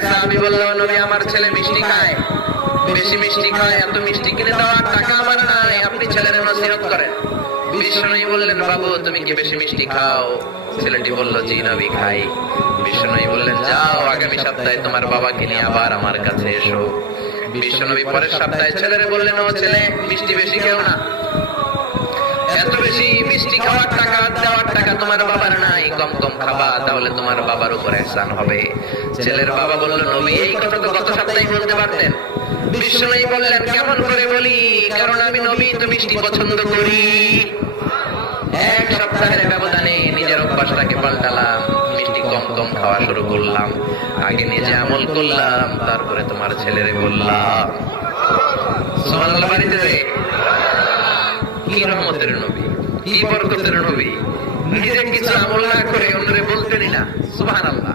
এক সাহাবী বলল, নবী আমার ছেলে মিষ্টি খায়, বেশি মিষ্টি খায়, এত মিষ্টি কিনে দেওয়ার টাকা আমার নাই, আপনি ছেলের নসিহত করেন। বিশ্বনবী বললেন, বাবু তুমি কি বেশি মিষ্টি খাও? ছেলেটি বলল, জি নবী খাই। বিশ্বনবী বললেন, যাও আগামী সপ্তাহে তোমার বাবাকে নিয়ে আবার আমার কাছে এসো। বিশ্বনবী পরের সপ্তাহে ছেলেরে বললেন, ও ছেলে মিষ্টি বেশি খেও না, এত বেশি মিষ্টি খাওয়ার টাকা দেওয়ার টাকা তোমার বাবার নাই, কম কম খাবা, তাহলে তোমার বাবার উপর ihsan হবে। ছেলের বাবা বলল, নবী এই কথা তো গত সপ্তাহে বলতে পারতেন। বিশ্বনবী বললেন, কেমন করে বলি, কারণ আমি নবী তো মিষ্টি পছন্দ করি। এক সপ্তাহের ব্যবধানে নিজের অভ্যাসটাকে পাল্টালাম, মিষ্টি কম কম খাওয়া শুরু করলাম, আগে নিজে আমল করলাম, তারপরে তোমার ছেলেরে বললাম। সুবহানাল্লাহ বাড়িতে রে, কি রহমতের নবী, কি বরকতের নবী, নিজে কিছু আমল না করে অন্যরে বলতেনই না। সুবহানাল্লাহ।